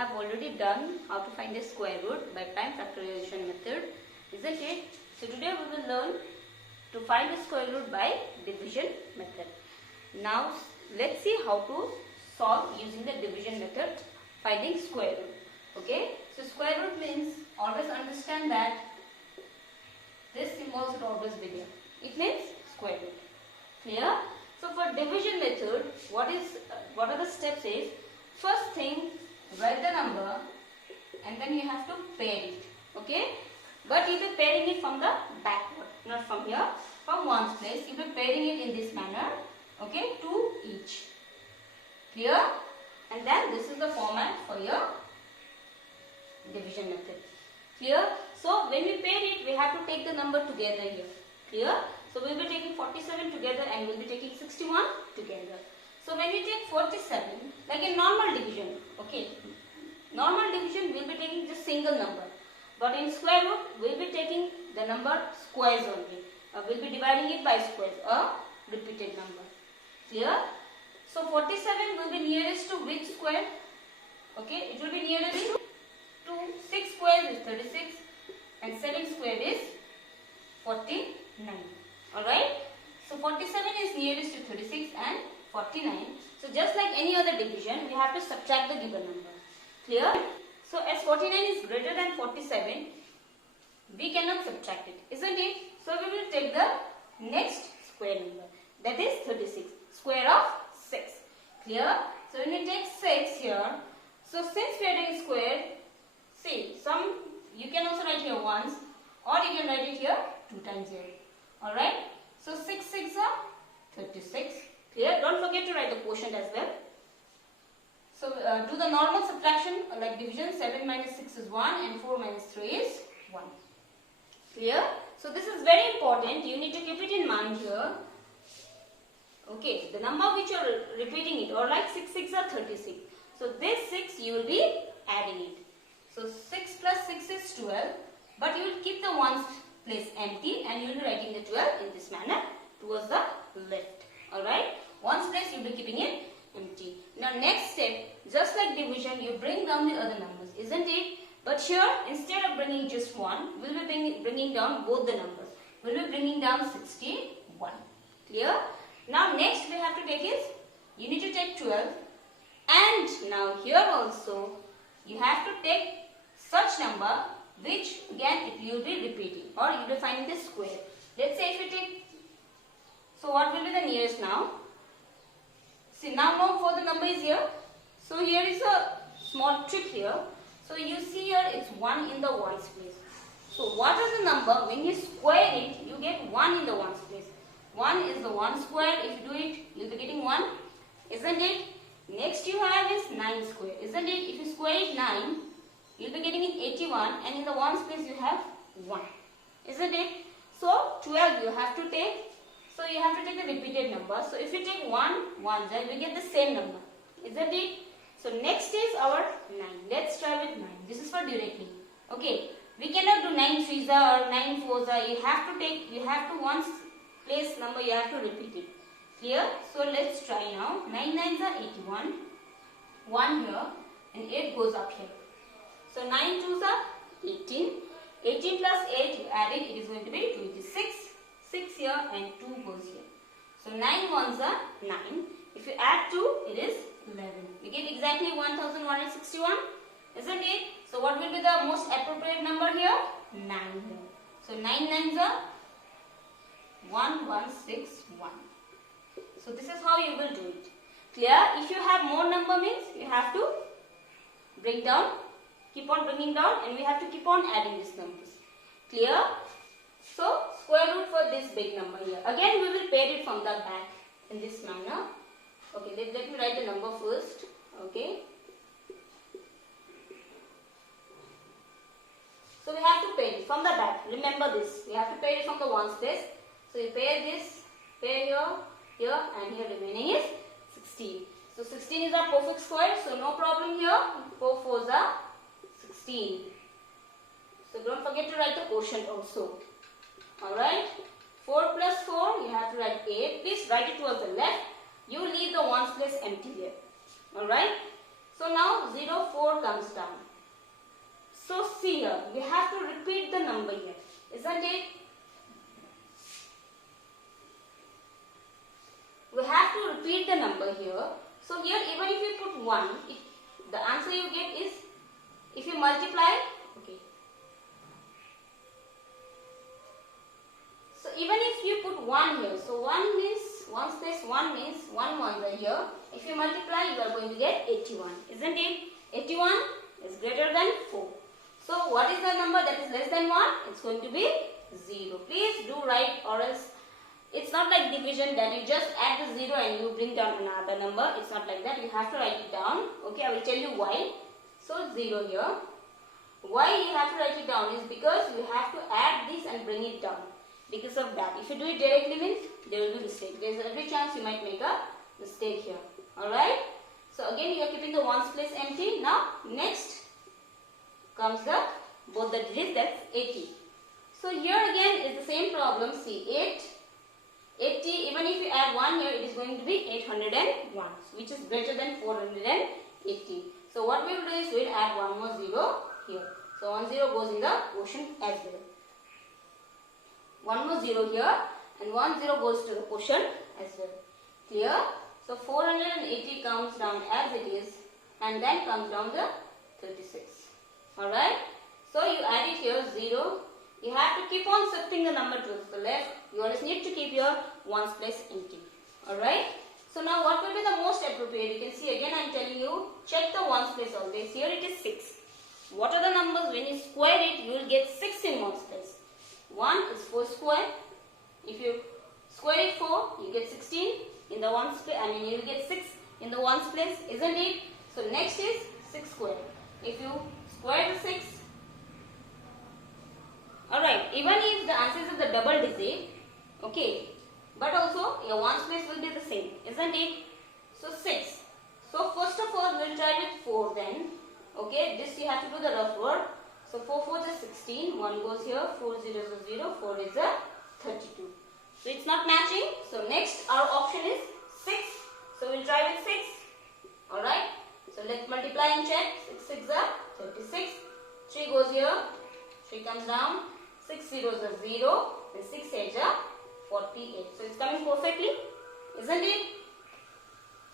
have already done how to find the square root by prime factorization method, isn't it? So today we will learn to find the square root by division method. Now let's see how to solve using the division method finding square root. Okay, so square root means, always understand that this symbol should always be there. It means square root. Clear? So for division method, what are the steps is, first thing, write the number and then you have to pair it. Okay, but you will be pairing it from the backward, not from here, from ones place. You will be pairing it in this manner. Okay, 2 each. Clear? And then this is the format for your division method. Clear? So when we pair it, we have to take the number together here. Clear? So we will be taking 47 together and we will be taking 61 together. So when we take 47, like in normal division, okay, normal division we will be taking just single number. But in square root, we will be taking the number squares only. We will be dividing it by squares, a repeated number. Clear? So 47 will be nearest to which square? Okay, it will be nearest to 6 squares is 36 and 7 square is 49. Alright, so 47 is nearest to 36 and 49. So just like any other division, we have to subtract the given number. Clear? So as 49 is greater than 47, we cannot subtract it, isn't it? So we will take the next square number, that is 36, square of 6. Clear? So when we take 6 here, so since we are doing square, see, you can also write here once or you can write it here 2 times here. Alright, so 6 6 are 36. Clear? Don't forget to write the quotient as well. So do the normal subtraction like division. 7 minus 6 is 1 and 4 minus 3 is 1. Clear? So this is very important. You need to keep it in mind here. Okay, the number which you are repeating it, or like 6 6 are 36. So this 6 you will be adding it. So 6 plus 6 is 12, but you will keep the ones place empty and you will be writing the 12 in this manner towards the left. Alright, ones place you will be keeping it empty. Now next step, just like division, you bring down the other numbers, isn't it? But here, instead of bringing just one, we will be bringing down both the numbers. We will be bringing down 61. Clear? Now next we have to take is, you need to take 12, and now here also you have to take such number which again it will be repeating, or you will be finding the square. Let's say if you take, so what will be the nearest now? See, now for the number is here. So here is a small trick here. So you see here it's 1 in the ones place. So what is the number? When you square it, you get 1 in the ones place. 1 is the 1 square. If you do it, you will be getting 1. Isn't it? Next you have is 9 square. Isn't it? If you square it 9, you will be getting it 81, and in the ones place you have 1. Isn't it? So 12 you have to take. So you have to take the repeated number. So if you take 1 then we get the same number. Isn't it? So next is our 9. Let's try with 9. This is for directly. Okay. We cannot do 9 3s or 9 4s. You have to once place number, you have to repeat it. Clear? So let's try now. 9 9s are 81. 1 here and 8 goes up here. So 9 2s are 18. 18 plus 8 you add it is going to be 26. 6 here and 2 goes here. So 9 1s are 9. If you add 2, it is 11. We get exactly 1161. Isn't it? So what will be the most appropriate number here? 9 here. So 9 9s are 1161. So this is how you will do it. Clear? If you have more number means you have to bring down, keep on bringing down, and we have to keep on adding these numbers. Clear? So square root for this big number here. Again we will pair it from the back in this manner. Okay, let me write the number first. Okay. So we have to pair it from the back. Remember this. We have to pair it from the ones place. So you pair this, pair here, and here remaining is 16. So 16 is our perfect square. So no problem here. 4 4s are 16. So don't forget to write the quotient also. Alright. 4 plus 4, you have to write 8. Please write it towards the left. You leave the ones place empty there. Alright. So now 0, 4 comes down. So see here, we have to repeat the number here, isn't it? We have to repeat the number here. So here even if you put 1, the answer you get is, if you multiply, okay. So even if you put 1 here, so 1 means, 1 space 1 means 1 ones are here. If you multiply, you are going to get 81, isn't it? 81 is greater than 4. So what is the number that is less than 1? It's going to be 0. Please do write, or else it's not like division that you just add the 0 and you bring down another number. It's not like that. You have to write it down. Okay, I will tell you why. So 0 here. Why you have to write it down is because you have to add this and bring it down. Because of that. If you do it directly means there will be mistake. There is every chance you might make a mistake here. Alright. So again you are keeping the ones place empty. Now next comes the both the digits, that's 80. So here again is the same problem. See 80, even if you add 1 here, it is going to be 801, which is greater than 480. So what we will do is we will add one more 0 here. So 1 0 goes in the quotient as well. One more 0 here and 1 0 goes to the quotient as well. Clear? So 480 comes down as it is and then comes down the 36. Alright. So you add it here 0. You have to keep on shifting the number to the left. You always need to keep your ones place empty. Alright. So now what will be the most appropriate? You can see again I am telling you, check the ones place always. Here it is 6. What are the numbers? When you square it, you will get 6 in ones place. 1 is 4 square. If you square it 4, you get 16 in the ones place. you will get 6 in the ones place, isn't it? So next is 6 square. If you square the 6, alright, even if the answer is the double digit, okay, but also your ones place will be the same, isn't it? So 6. So first of all, we will try with 4 then. Okay, this you have to do the rough work. So 4 4 is 16, 1 goes here, 4 0 is 0, 4 is a 32. So it's not matching. So next our option is 6. So we'll try with 6. Alright. So let's multiply and check. 6 6 is 36. 3 goes here, 3 comes down, 6 0 is 0, and 6 8 is 48. So it's coming perfectly, isn't it?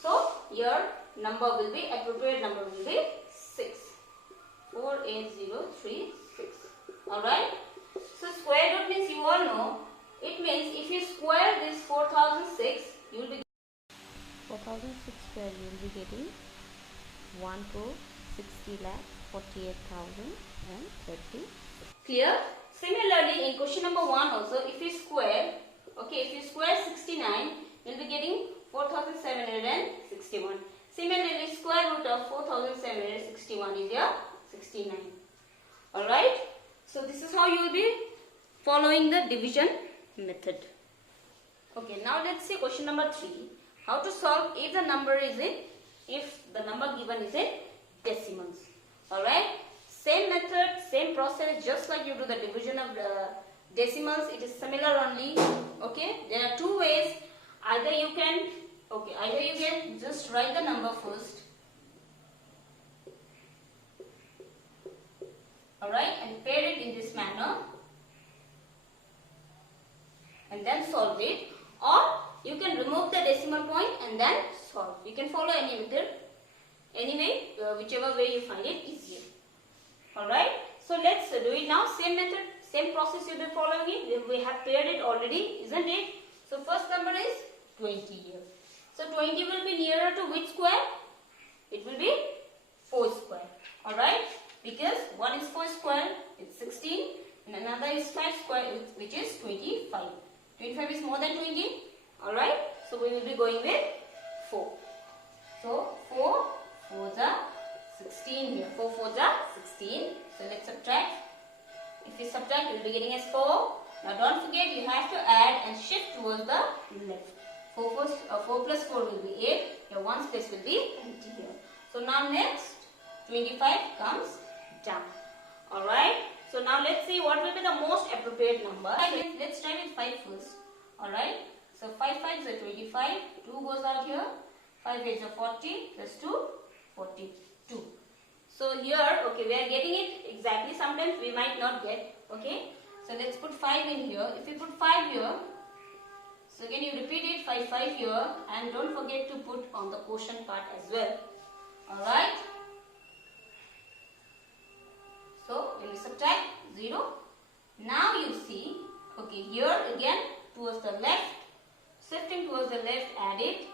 So your number will be, appropriate number will be 6. 48036. Alright. So square root means you all know. It means if you square this 4006, you will be 4006 square, you will be getting 1 crore 60 lakh 48,030. Clear? Similarly, in question number 1 also, if you square, okay, if you square 69, you will be getting 4761. Similarly, square root of 4761 is your 69. Alright. So this is how you will be following the division method. Okay, now let's see question number 3. How to solve if the number is in, if the number given is in decimals. Alright. Same method, same process, just like you do the division of the decimals, it is similar only. Okay, there are two ways. Either you can just write the number first. Alright, and pair it in this manner and then solve it, or you can remove the decimal point and then solve. You can follow any method, anyway, whichever way you find it easier. Alright, so let's do it now. Same method, same process you'll be following it. We have paired it already, isn't it? So first number is 20 here. So 20 will be nearer to which square? It will be 4 square. Alright, because one is 4 square, it's 16, and another is 5 square, which is 25. 25 is more than 20. Alright, so we will be going with 4. So 4 4s are 16 here. 4 4s are 16. So let's subtract. If you subtract, you will be getting as 4. Now don't forget, you have to add and shift towards the left. 4 plus 4 will be 8. Your ones place will be empty here. So now next 25 comes down. Alright. So now let's see what will be the most appropriate number. Let's try with 5 first. Alright. So 5 5 is 25. 2 goes out here. 5 8 is 40. Plus 2, 40. 2. So here, okay, we are getting it exactly. Sometimes we might not get, okay. So let's put 5 in here. If you put 5 here, so again you repeat it 5 5 here, and don't forget to put on the quotient part as well. Alright. So when we subtract 0, now you see, okay, here again towards the left, shifting towards the left, add it.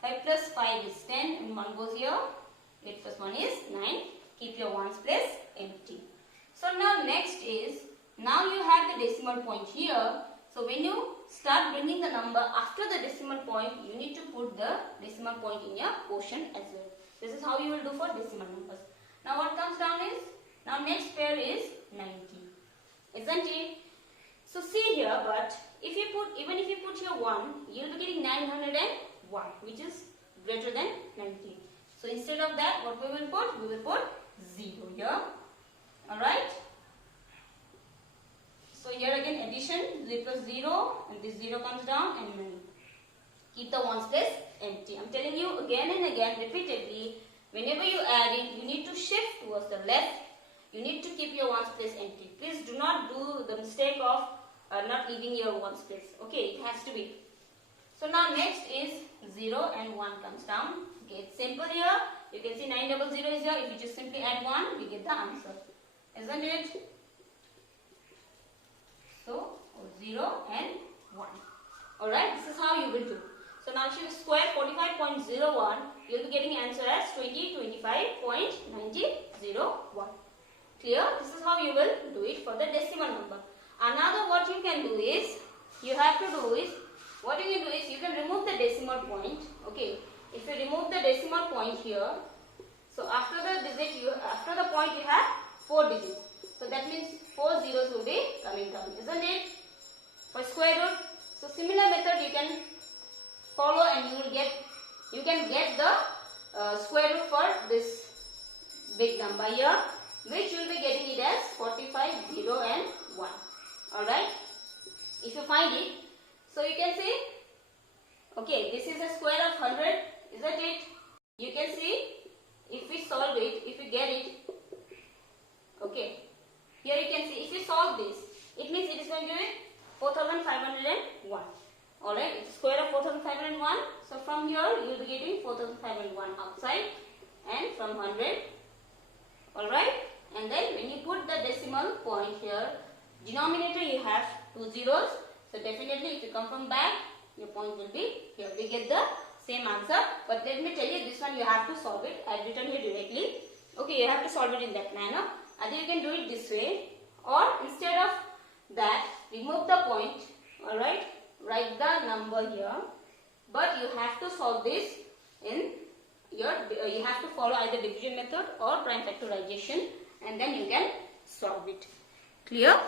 5 plus 5 is 10, and 1 goes here. 8 plus 1 is 9. Keep your ones place empty. So now next is, now you have the decimal point here. So when you start bringing the number after the decimal point, you need to put the decimal point in your quotient as well. This is how you will do for decimal numbers. Now what comes down is, now next pair is 90. Isn't it? So see here, but if you put, even if you put here 1, you will be getting 901, which is greater than 90. So instead of that, what we will put? We will put 0 here. Alright. So here again addition, 0 plus 0, and this 0 comes down, and 9. Keep the ones place empty. I am telling you again and again, repeatedly, whenever you add it, you need to shift towards the left. You need to keep your ones place empty. Please do not do the mistake of not leaving your ones place. Okay, it has to be. So now next is 0 and 1 comes down. Okay, it's simple here. You can see 900 is here. If you just simply add 1, we get the answer. Isn't it? So 0 and 1. Alright, this is how you will do. So now if you square 45.01, you will be getting answer as 2025.9001. Clear? This is how you will do it for the decimal number. Another what you can do is, you can remove the decimal point. Okay, if you remove the decimal point here, so after the point you have 4 digits. So that means 4 zeros will be coming down, isn't it? For square root, so similar method you can follow, and you can get the square root for this big number here, which you will be getting it as 45, 0 and 1. Alright. If you find it, so you can say, okay, this is a square of 100, isn't it? You can see, if we solve it, if we get it, okay, here you can see, if you solve this, it means it is going to be 4501. Alright, it's square of 4501. So from here, you will be getting 4501 outside, and from 100. Alright, and then when you put the decimal point here, denominator you have 2 zeros. So definitely if you come from back, your point will be here. We get the same answer. But let me tell you, this one you have to solve it. I have written here directly. Okay, you have to solve it in that manner. Either you can do it this way, or instead of that, remove the point. Alright, write the number here. But you have to solve this in your, you have to follow either division method or prime factorization, and then you can solve it. Clear?